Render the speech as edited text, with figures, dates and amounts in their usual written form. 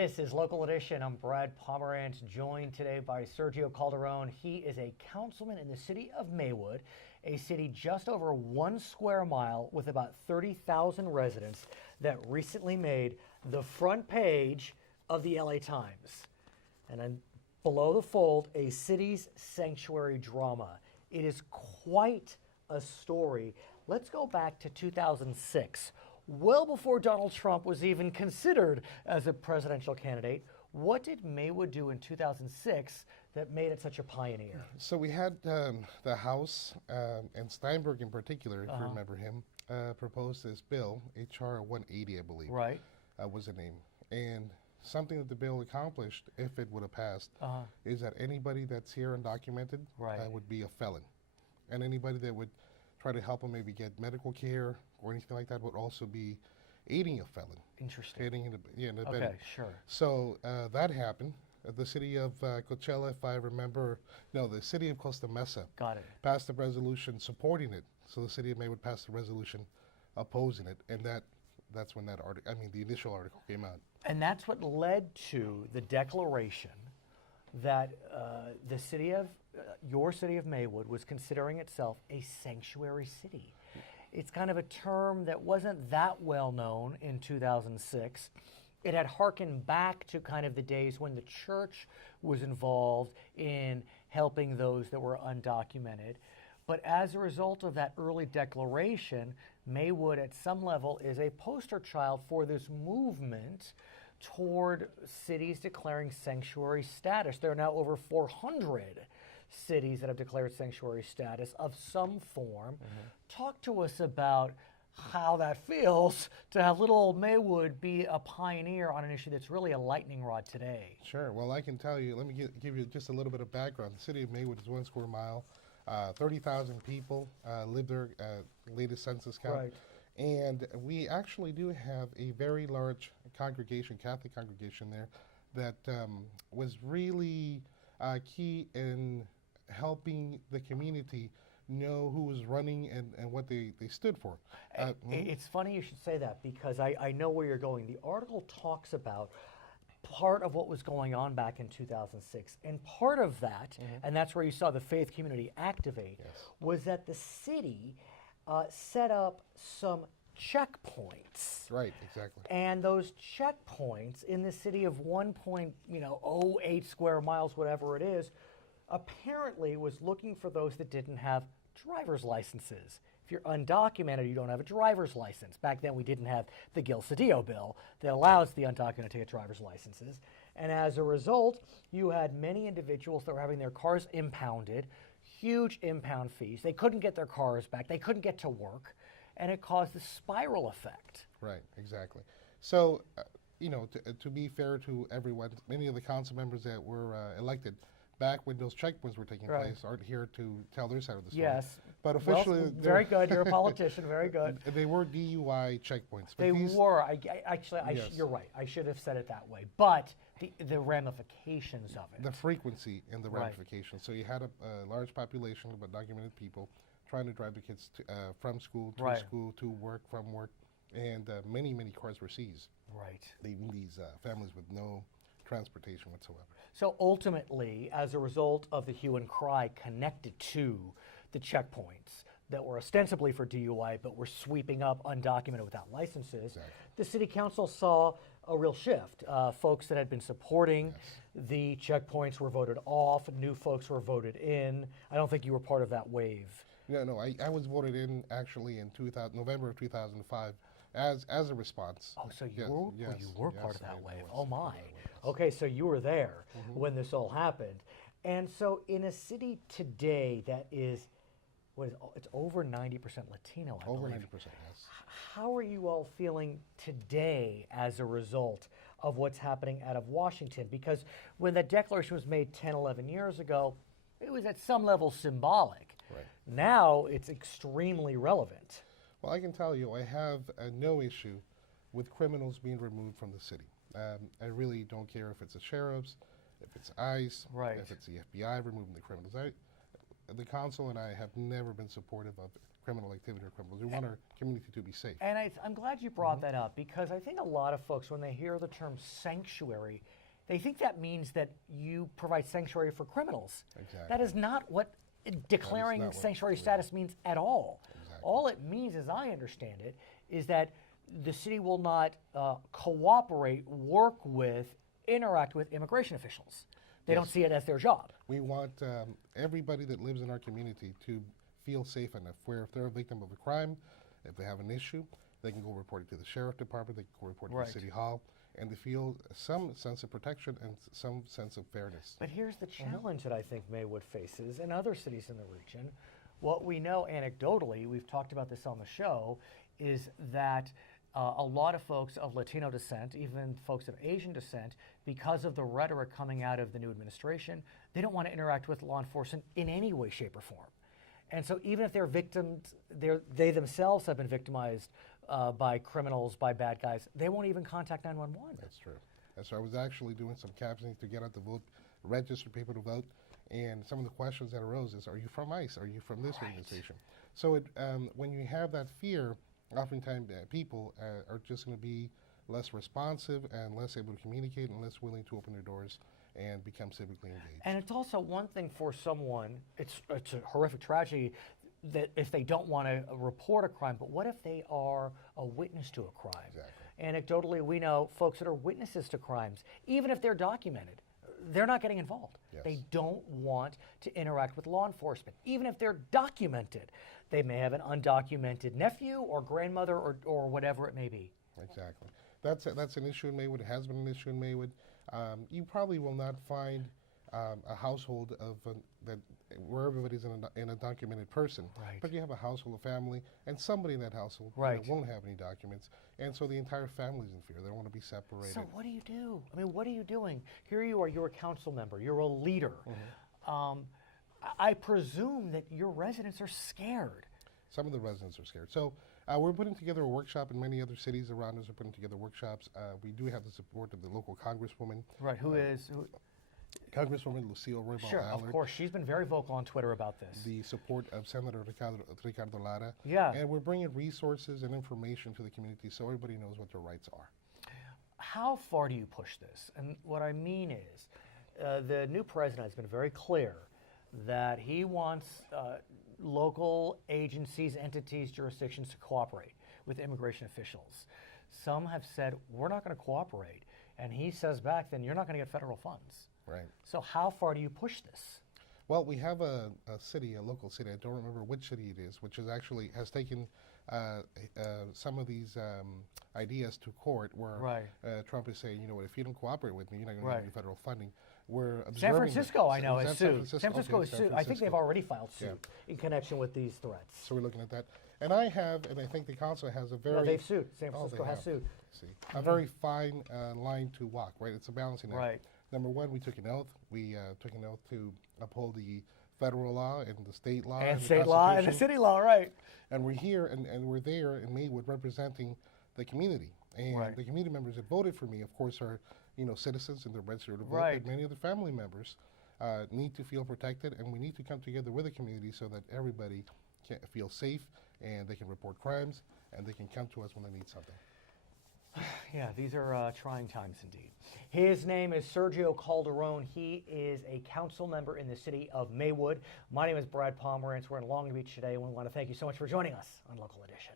This is Local Edition. I'm Brad Pomerance, joined today by Sergio Calderon. He is a councilman in the city of Maywood, a city just over 1 square mile with about 30,000 residents that recently made the front page of the LA Times. And then below the fold, a city's sanctuary drama. It is quite a story. Let's go back to 2006. Well before Donald Trump was even considered as a presidential candidate. What did Maywood do in 2006 that made it such a pioneer? So we had the House, and Steinberg in particular, if you remember him, proposed this bill, H.R. 180, I believe. Right. Was the name. And something that the bill accomplished, if it would have passed, is that anybody that's here undocumented would be a felon. And anybody that would try to help them maybe get medical care or anything like that would also be aiding a felon. Interesting. Aiding in the Okay, sure. So that happened. The city of Coachella, if I remember, no, the city of Costa Mesa passed a resolution supporting it. So the city of Maywood passed a resolution opposing it, and that's when that article, the initial article came out. And that's what led to the declaration that the city of, your city of Maywood was considering itself a sanctuary city. It's kind of a term that wasn't that well known in 2006. It had harkened back to kind of the days when the church was involved in helping those that were undocumented. But as a result of that early declaration, Maywood at some level is a poster child for this movement toward cities declaring sanctuary status. There are now over 400 cities that have declared sanctuary status of some form. Talk to us about how that feels to have little old Maywood be a pioneer on an issue that's really a lightning rod today. Sure. Well, I can tell you, let me give you just a little bit of background. The city of Maywood is 1 square mile. 30,000 people live there, latest census count. Right. And we actually do have a very large congregation, Catholic congregation there, that was really key in helping the community know who was running and what they stood for. It's funny you should say that, because I know where you're going. The article talks about part of what was going on back in 2006. And part of that, and that's where you saw the faith community activate, was that the city set up some checkpoints. Right, exactly. And those checkpoints in the city of 1.08 square miles, whatever it is, apparently was looking for those that didn't have driver's licenses. If you're undocumented, you don't have a driver's license. Back then, we didn't have the Gil Cedillo bill that allows the undocumented to get driver's licenses. And as a result, you had many individuals that were having their cars impounded, huge impound fees. They couldn't get their cars back. They couldn't get to work. And it caused a spiral effect. Right, exactly. So, to be fair to everyone, many of the council members that were elected back when those checkpoints were taking place aren't here to tell their side of the story. Yes. But officially... Well, very good. You're a politician. Very good. They were DUI checkpoints. They were. You're right. I should have said it that way. But the ramifications of it. The frequency and the ramifications. So you had a large population of undocumented people trying to drive the kids from school, to school, to work, from work. And many, many cars were seized. Right. Leaving these families with no transportation whatsoever. So ultimately, as a result of the hue and cry connected to the checkpoints that were ostensibly for DUI but were sweeping up undocumented without licenses, the city council saw a real shift. Folks that had been supporting the checkpoints were voted off, new folks were voted in. I don't think you were part of that wave. No, I was voted in actually in November of 2005 as a response. Oh, so you were part of that wave. Oh my. Okay, so you were there when this all happened. And so in a city today that is, it's over 90% Latino, I believe. Over 90%, yes. How are you all feeling today as a result of what's happening out of Washington? Because when that declaration was made 10, 11 years ago, it was at some level symbolic. Right. Now it's extremely relevant. Well, I can tell you, I have no issue with criminals being removed from the city. I really don't care if it's the sheriffs, if it's ICE, if it's the FBI removing the criminals. the council and I have never been supportive of criminal activity or criminals. We want our community to be safe. And I'm glad you brought that up, because I think a lot of folks, when they hear the term sanctuary, they think that means that you provide sanctuary for criminals. Exactly. That is not what declaring what- sanctuary status means at all. Exactly. All it means, as I understand it, is that the city will not cooperate, work with, interact with immigration officials. They don't see it as their job. We want everybody that lives in our community to feel safe enough where if they're a victim of a crime, if they have an issue, they can go report it to the sheriff department, they can go report it to the city hall, and they feel some sense of protection and some sense of fairness. But here's the challenge that I think Maywood faces and other cities in the region. What we know anecdotally, we've talked about this on the show, is that a lot of folks of Latino descent, even folks of Asian descent, because of the rhetoric coming out of the new administration, they don't want to interact with law enforcement in any way, shape, or form. And so even if they're victims, they themselves have been victimized by criminals, by bad guys, they won't even contact 911. That's true. And so I was actually doing some canvassing to get out the vote, register people to vote, and some of the questions that arose is, are you from ICE? Are you from this organization? So when you have that fear, oftentimes people are just going to be less responsive and less able to communicate and less willing to open their doors and become civically engaged. And it's also one thing for someone, it's a horrific tragedy that if they don't want to report a crime, but what if they are a witness to a crime? Exactly. Anecdotally, we know folks that are witnesses to crimes, even if they're documented, they're not getting involved. Yes. They don't want to interact with law enforcement. Even if they're documented, they may have an undocumented nephew or grandmother or whatever it may be. Exactly. That's an issue in Maywood. It has been an issue in Maywood. You probably will not find a household where everybody's in a documented person. Right. But you have a household, a family, and somebody in that household won't have any documents. And so the entire family's in fear. They don't want to be separated. So what do you do? I mean, what are you doing? Here you are, you're a council member, you're a leader. I presume that your residents are scared. Some of the residents are scared. So we're putting together a workshop, and many other cities around us are putting together workshops. We do have the support of the local congresswoman. Right, who is? Congresswoman Lucille Roybal Sure, Allard. of course. She's been very vocal on Twitter about this. The support of Senator Ricardo Lara. Yeah. And we're bringing resources and information to the community so everybody knows what their rights are. How far do you push this? And what I mean is, the new president has been very clear that he wants local agencies, entities, jurisdictions to cooperate with immigration officials. Some have said, we're not going to cooperate. And he says back, then you're not going to get federal funds. Right. So how far do you push this? Well, we have a local city, I don't remember which city it is, which has taken some of these ideas to court where Trump is saying, you know what, if you don't cooperate with me, you're not going to get any federal funding. We're San Francisco, I know, is sued. San Francisco Okay, is sued. I think they've already filed suit in connection with these threats. So we're looking at that. And I think the council has a very... No, they've sued. San Francisco has sued. See, a very fine line to walk, right? It's a balancing act. Right. Number one, we took an oath. We took an oath to uphold the federal law and the state law. And the state law and the city law, right. And we're here and we're there in Maywood representing the community. And the community members that voted for me, of course, are citizens and they're registered to vote. Right. And many of the family members need to feel protected, and we need to come together with the community so that everybody can feel safe and they can report crimes and they can come to us when they need something. Yeah, these are trying times indeed. His name is Sergio Calderon. He is a council member in the city of Maywood. My name is Brad Pomerance. We're in Long Beach today, and we want to thank you so much for joining us on Local Edition.